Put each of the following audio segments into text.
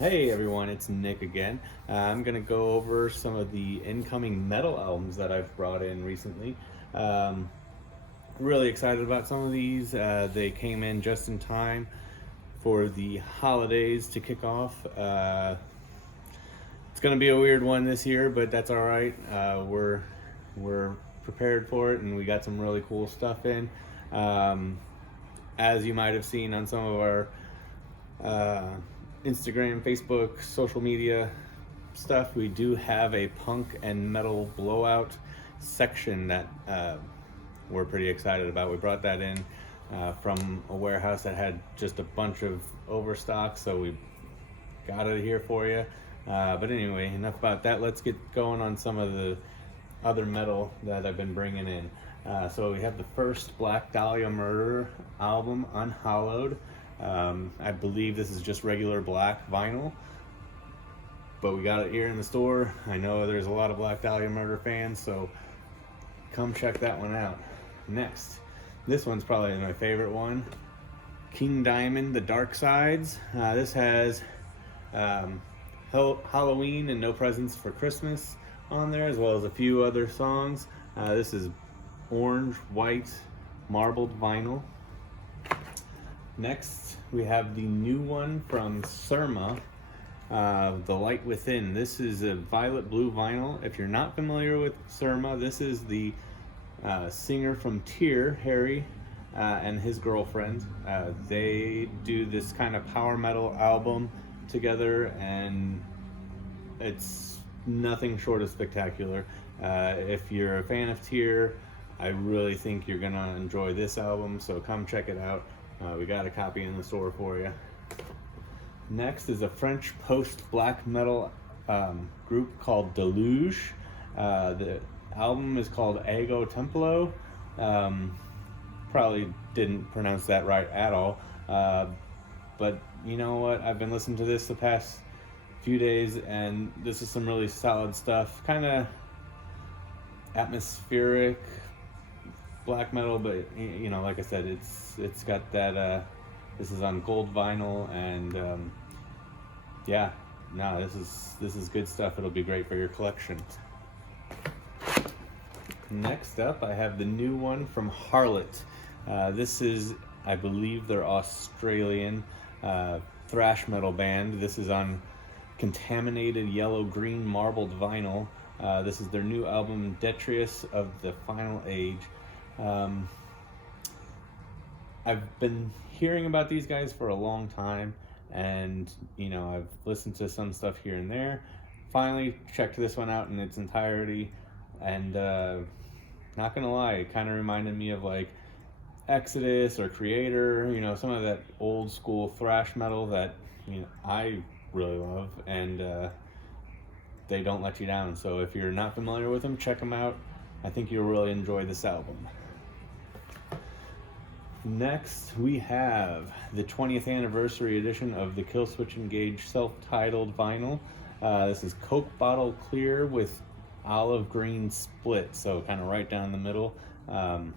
Hey everyone, it's Nick again. I'm gonna go over some of the incoming metal albums that I've brought in recently. Um, Really excited about some of these. They came in just in time for the holidays to kick off. It's gonna be a weird one this year, but that's all right. We're prepared for it, and we got some really cool stuff in. Um, as you might have seen on some of our uh, Instagram, Facebook, social media stuff, we do have a punk and metal blowout section that we're pretty excited about. We brought that in from a warehouse that had just a bunch of overstock, so we got it here for you. But anyway, enough about that. Let's get going on some of the other metal that I've been bringing in. So we have the first Black Dahlia Murder album, Unhallowed. I believe this is just regular black vinyl, but we got it here in the store. I know there's a lot of Black Dahlia Murder fans, so come check that one out. Next, this one's probably my favorite one, King Diamond, The Dark Sides. This has Halloween and No Presents for Christmas on there, as well as a few other songs. This is orange, white, marbled vinyl. Next, we have the new one from Surma, The Light Within. This is a violet blue vinyl. If you're not familiar with Surma, this is the singer from Tyr, Harry, and his girlfriend. They do this kind of power metal album together, and it's nothing short of spectacular. If you're a fan of Tyr, I really think you're gonna enjoy this album, so come check it out. We got a copy in the store for you. Next is a French post-black metal group called Deluge. The album is called Ego Templo. Probably didn't pronounce that right at all. But you know what? I've been listening to this the past few days, and this is some really solid stuff. Kind of atmospheric black metal, but you know, like I said, it's got that. This is on gold vinyl, and yeah, no, this is good stuff. It'll be great for your collection. Next up, I have the new one from Harlot. This is, I believe, their Australian thrash metal band. This is on contaminated yellow-green marbled vinyl. This is their new album, Detritus of the Final Age. I've been hearing about these guys for a long time, and you know, I've listened to some stuff here and there. Finally checked this one out in its entirety, and not gonna lie, it kind of reminded me of like Exodus or Creator, you know, some of that old school thrash metal that, you know, I really love, and they don't let you down. So if you're not familiar with them, check them out. I think you'll really enjoy this album. Next, we have the 20th anniversary edition of the Killswitch Engage self-titled vinyl. This is Coke Bottle Clear with olive green split, so kind of right down the middle. One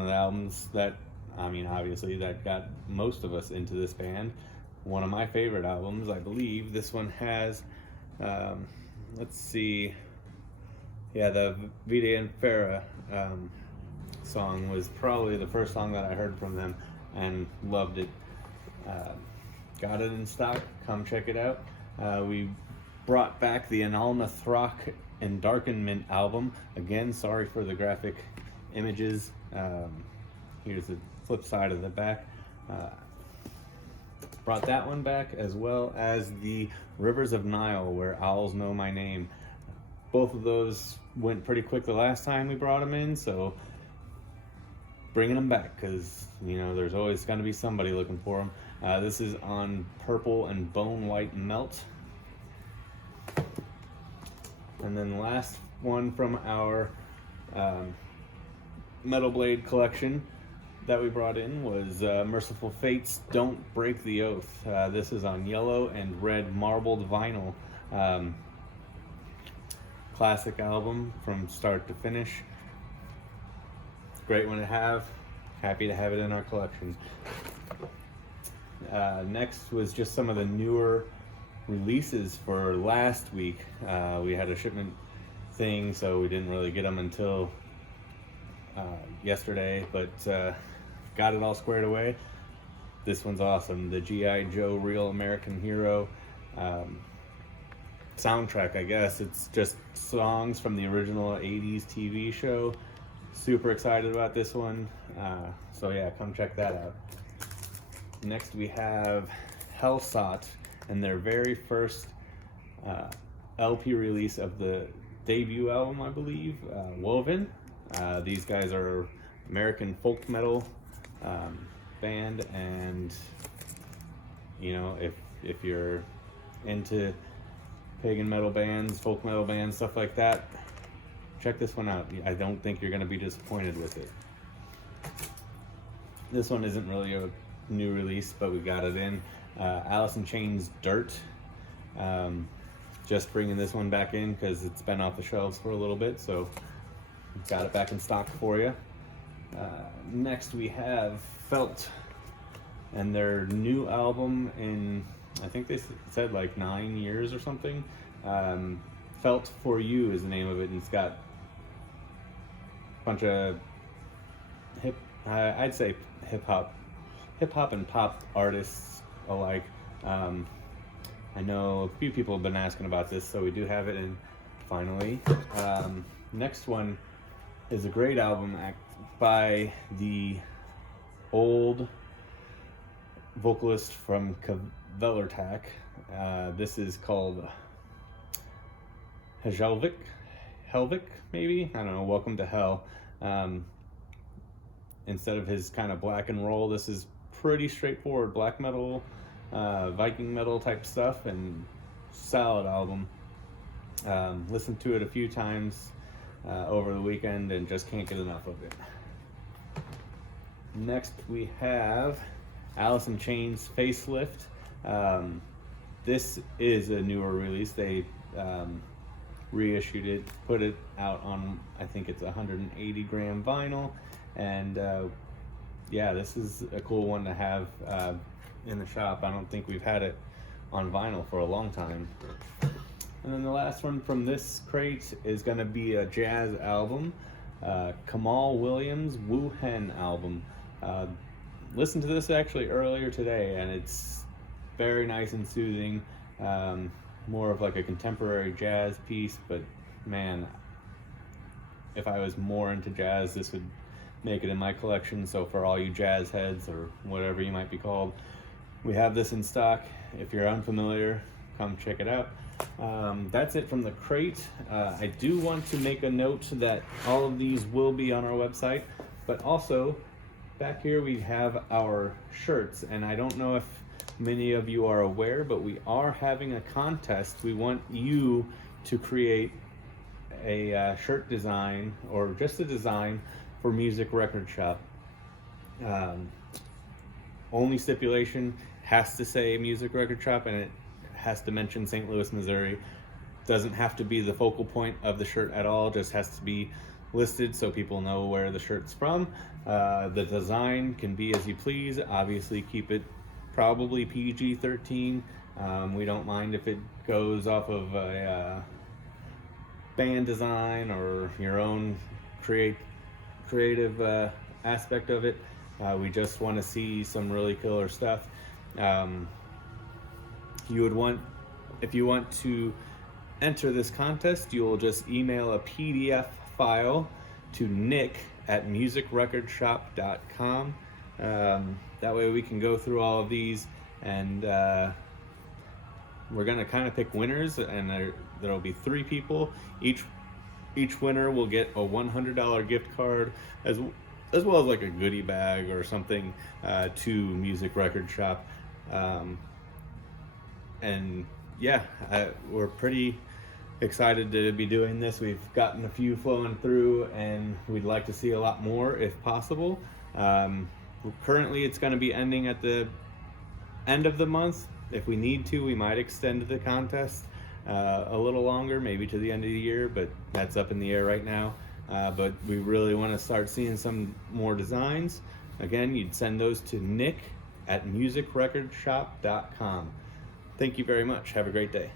of the albums that, I mean, obviously that got most of us into this band. One of my favorite albums, I believe. This one has, let's see, yeah, the Vita Infera song was probably the first song that I heard from them and loved it. Got it in stock. Come check it out. We brought back the Analna Throck and Darkenment album. Again, sorry for the graphic images. Here's the flip side of the back. Brought that one back, as well as the Rivers of Nile, Where Owls Know My Name. Both of those went pretty quick the last time we brought them in, so bringing them back, because you know there's always going to be somebody looking for them. This is on Purple and Bone White Melt. And then the last one from our Metal Blade collection that we brought in was Merciful Fate's Don't Break the Oath. This is on yellow and red marbled vinyl. Classic album from start to finish. Great one to have. Happy to have it in our collection. Next was just some of the newer releases for last week. We had a shipment thing, so we didn't really get them until yesterday, but got it all squared away. This one's awesome. The G.I. Joe Real American Hero soundtrack, I guess. It's just songs from the original 80s TV show. Super excited about this one. So yeah, come check that out. Next we have Hellsot and their very first LP release of the debut album, I believe, Woven. These guys are American folk metal band, and you know, if you're into pagan metal bands, folk metal bands, stuff like that, check this one out. I don't think you're going to be disappointed with it. This one isn't really a new release, but we got it in. Alice in Chains Dirt. Just bringing this one back in because it's been off the shelves for a little bit, so got it back in stock for you. Next we have Felt and their new album in, I think they said like 9 years or something. Felt For You is the name of it, and it's got a bunch of I'd say hip hop and pop artists alike. I know a few people have been asking about this, so we do have it in finally. Next one is a great album by the old vocalist from Kvelertak. This is called Helvik, maybe? I don't know, Welcome to Hell. Instead of his kind of black and roll, this is pretty straightforward black metal, Viking metal type stuff, and solid album. Listened to it a few times over the weekend and just can't get enough of it. Next we have Alice in Chains Facelift. This is a newer release. They reissued it, put it out on, I think it's 180 gram vinyl, and yeah, this is a cool one to have in the shop. I don't think we've had it on vinyl for a long time. And then the last one from this crate is going to be a jazz album, Kamal Williams' Wu Hen album. Listened to this actually earlier today, and it's very nice and soothing. More of like a contemporary jazz piece, but man, if I was more into jazz, this would make it in my collection. So for all you jazz heads, or whatever you might be called, we have this in stock. If you're unfamiliar, come check it out. That's it from the crate. I do want to make a note that all of these will be on our website, but also back here we have our shirts, and I don't know if many of you are aware, but we are having a contest. We want you to create a shirt design, or just a design for Music Record Shop. Only stipulation, has to say Music Record Shop, and it has to mention St. Louis, Missouri. Doesn't have to be the focal point of the shirt at all, just has to be listed so people know where the shirt's from. The design can be as you please. Obviously keep it probably PG-13. We don't mind if it goes off of a band design or your own creative aspect of it. We just want to see some really killer stuff. If you want to enter this contest, you will just email a PDF file to nick@musicrecordshop.com. That way we can go through all of these, and we're gonna kind of pick winners, and there'll be 3 people. Each winner will get a $100 gift card, as well as like a goodie bag or something to Music Record Shop. And yeah, we're pretty excited to be doing this. We've gotten a few flowing through, and we'd like to see a lot more if possible. Currently it's going to be ending at the end of the month. If we need to, we might extend the contest a little longer, maybe to the end of the year, but that's up in the air right now. But we really want to start seeing some more designs. Again, you'd send those to at musicrecordshop.com. Thank you very much. Have a great day.